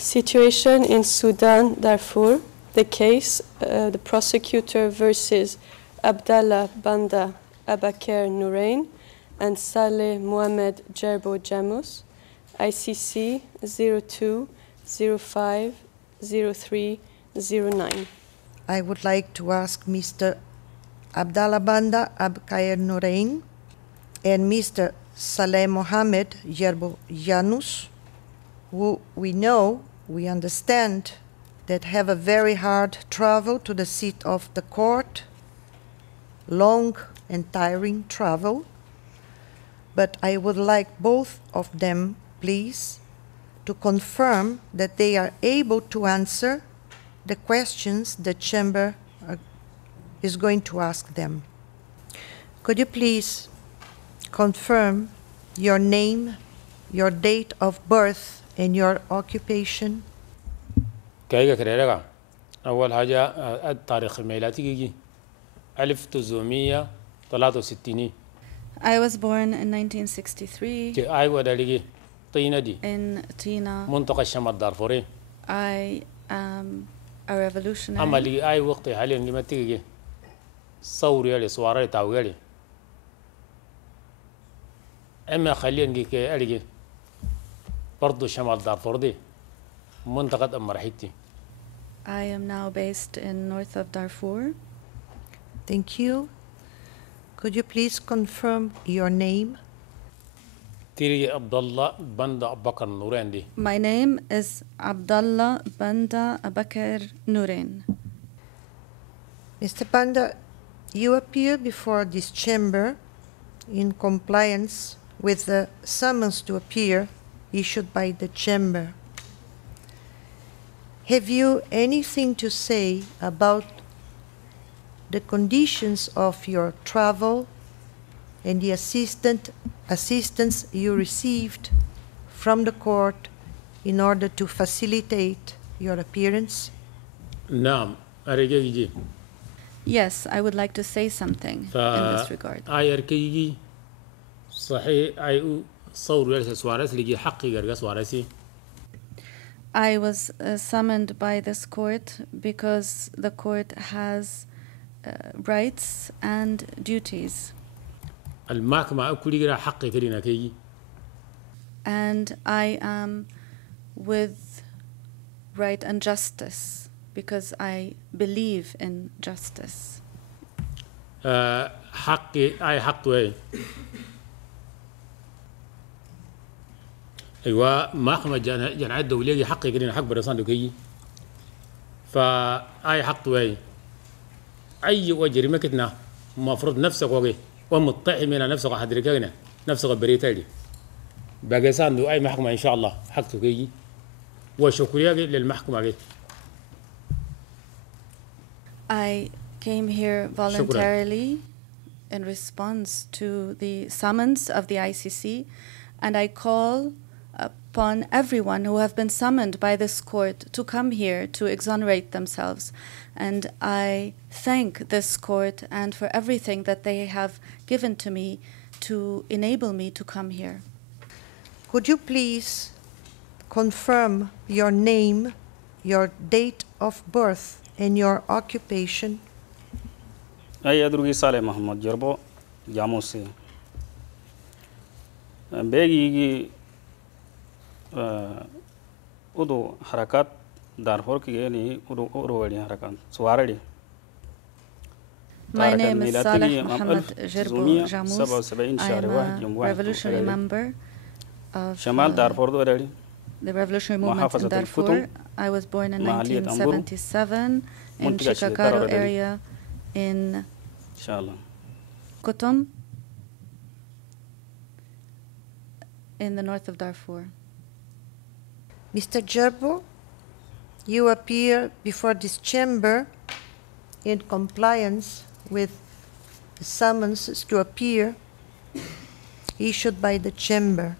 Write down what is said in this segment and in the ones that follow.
Situation in Sudan, Darfur. The case, the prosecutor versus Abdallah Banda Abakaer Nourain and Saleh Mohammed Jerbo Jamus, ICC 02050309. I would like to ask Mr. Abdallah Banda Abakaer Nourain and Mr. Saleh Mohammed Jerbo Jamus, who we understand that have a very hard travel to the seat of the court, long and tiring travel. But I would like both of them, please, to confirm that they are able to answer the questions the chamber is going to ask them. Could you please confirm your name, your date of birth, and your occupation? كايغا كريرغا أول حاجة التاريخ الميلادي 1963. I was born in 1963 in Tina. منطقة شمال دارفوري. I am a revolutionary. أما لي أي وقت حاليا لما تيجي صوري على سواري تاوغالي. أما خلينا نجيك ألقي برضو شمال دارفور دي منطقة أمرحيتي. I am now based in north of Darfur. Thank you. Could you please confirm your name? تيري Abdallah Banda Abakaer Nourain دي. My name is Abdallah Banda Abakaer Nourain. Mr. Banda, you appear before this chamber in compliance with the summons to appear issued by the chamber. Have you anything to say about the conditions of your travel and the assistance you received from the court in order to facilitate your appearance? نعم أرجعي. Yes, I would like to say something in this regard. أرجعي صحيح أي صور يرسل سوارس لجي حقي جرجس سوارسي. I was summoned by this court because the court has rights and duties. المحكمة كل جرا حقي كرينا كي. And I am with right and justice because I believe in justice. حقي أي حق وين. أيوة محكمة جناية دولية حقي كرينا حق برسان دوكي. فأي حق وين. أي وجريمة كتنا مفروض نفسك وقي ومطعم من نفسك حدركنا نفسك بريتالي باقي ساندو أي محكمة إن شاء الله حقك يجي وشكريا للمحكمة. I came here voluntarily in response to the summons of the ICC, and I call upon everyone who have been summoned by this court to come here to exonerate themselves. And I thank this court and for everything that they have given to me to enable me to come here. Could you please confirm your name, your date of birth, and your occupation? I adrugi Saleh Mohammed Jerbo Jamus. Begi udo harakat Darfur ki ni udo wadi harakat suaradi. My name is Saleh Mohammed Jerbo Jamus. I am a revolutionary member of the revolutionary movement in Darfur. I was born in 1977 in Chikakaro area in Kutum in the north of Darfur. Mr. Jerbo, you appear before this chamber in compliance with the summonses to appear issued by the chamber.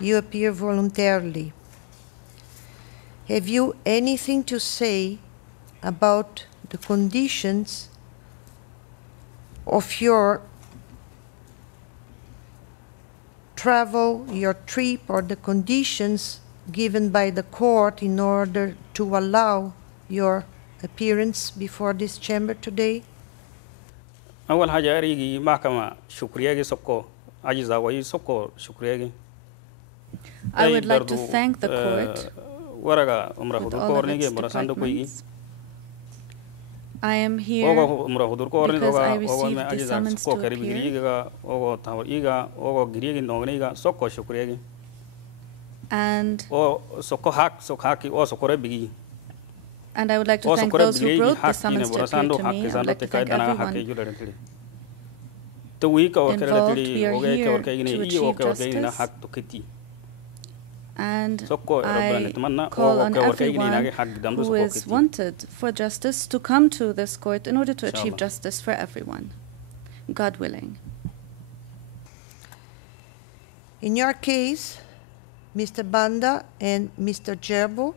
You appear voluntarily. Have you anything to say about the conditions of your travel, your trip, or the conditions given by the court in order to allow your appearance before this chamber today? أول حاجة أريجي محكمة شكرية سكو عجزة وهي سكو شكرية. I would like to thank the court with all of its departments. I am here because I received the summons to appear. And I would like to thank those who wrote the summons to appear to me. I would like to thank everyone involved. We are here to achieve justice. And I call on everyone who is wanted for justice to come to this court in order to achieve justice for everyone, God willing. In your case, Mr. Banda and Mr. Jerbo,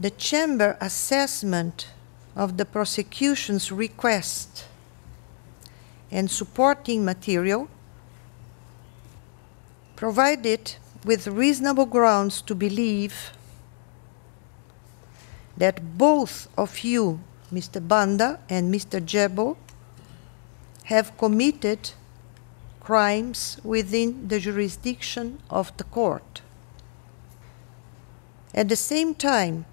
the chamber assessment of the prosecution's request and supporting material provided with reasonable grounds to believe that both of you, Mr. Banda and Mr. Jerbo, have committed crimes within the jurisdiction of the court. At the same time,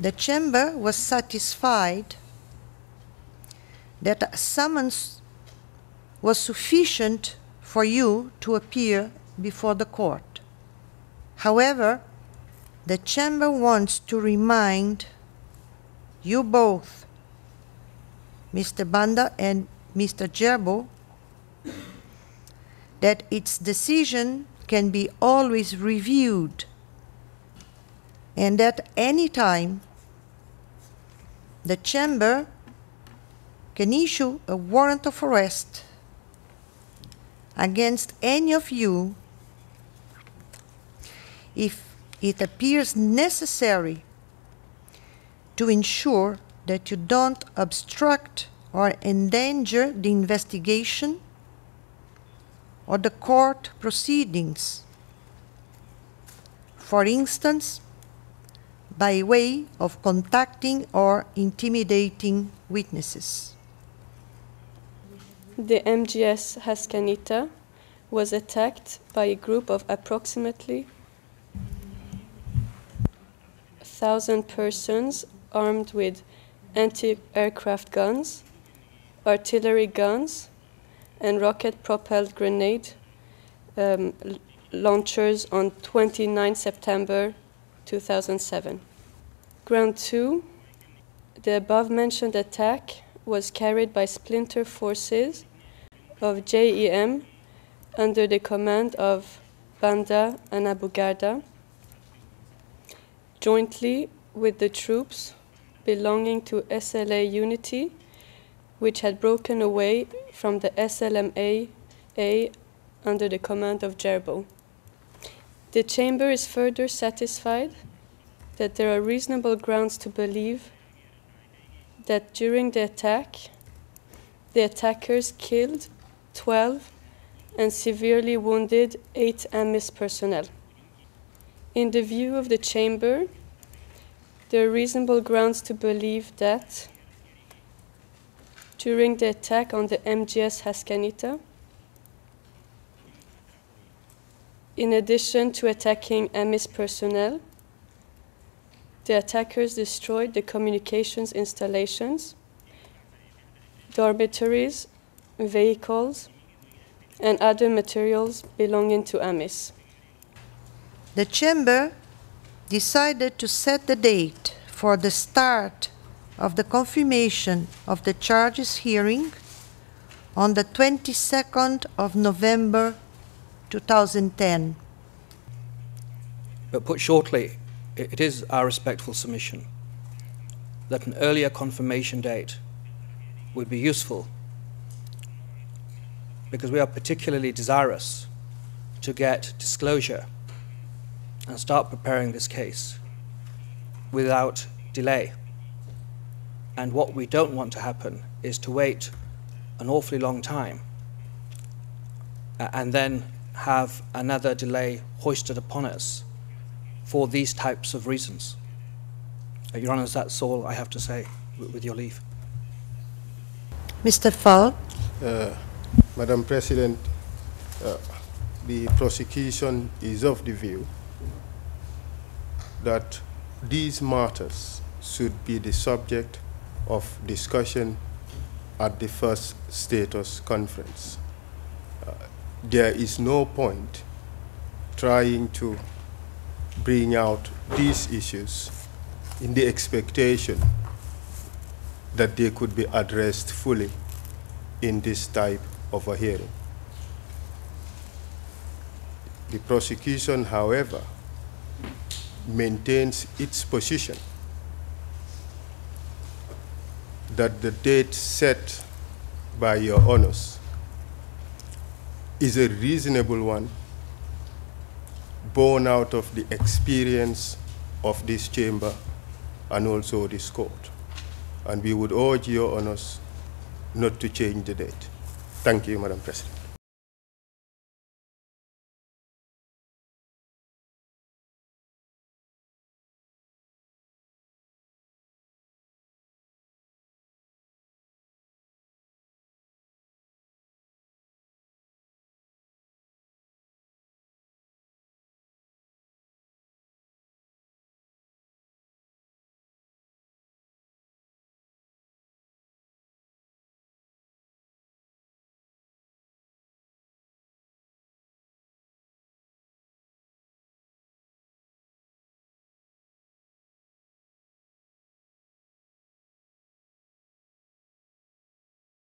the chamber was satisfied that a summons was sufficient for you to appear before the court. However, the chamber wants to remind you both, Mr. Banda and Mr. Jerbo, that its decision can be always reviewed and that any time the chamber can issue a warrant of arrest against any of you if it appears necessary to ensure that you don't obstruct or endanger the investigation or the court proceedings, for instance, by way of contacting or intimidating witnesses. The MGS Haskanita was attacked by a group of approximately 1,000 persons armed with anti-aircraft guns, artillery guns, and rocket-propelled grenade launchers on 29 September 2007. Ground 2, the above-mentioned attack was carried by splinter forces of JEM under the command of Banda and Abu Garda, jointly with the troops belonging to SLA Unity, which had broken away from the SLMA under the command of Jerbo. The chamber is further satisfied that there are reasonable grounds to believe that during the attack, the attackers killed 12 and severely wounded 8 AMIS personnel. In the view of the chamber, there are reasonable grounds to believe that during the attack on the MGS Haskanita, in addition to attacking AMIS personnel, the attackers destroyed the communications installations, dormitories, vehicles, and other materials belonging to AMIS. The chamber decided to set the date for the start of the confirmation of the charges hearing on the 22nd of November 2010. But put shortly, it is our respectful submission that an earlier confirmation date would be useful because we are particularly desirous to get disclosure and start preparing this case without delay. And what we don't want to happen is to wait an awfully long time and then have another delay hoisted upon us for these types of reasons. Your Honours, that's all I have to say, with your leave. Mr. Fall. Madam President, the prosecution is of the view that these matters should be the subject of discussion at the first status conference. There is no point trying to bring out these issues in the expectation that they could be addressed fully in this type of a hearing. The prosecution, however, maintains its position that the date set by Your Honours is a reasonable one, born out of the experience of this chamber and also this court. And we would urge Your Honours not to change the date. Thank you, Madam President.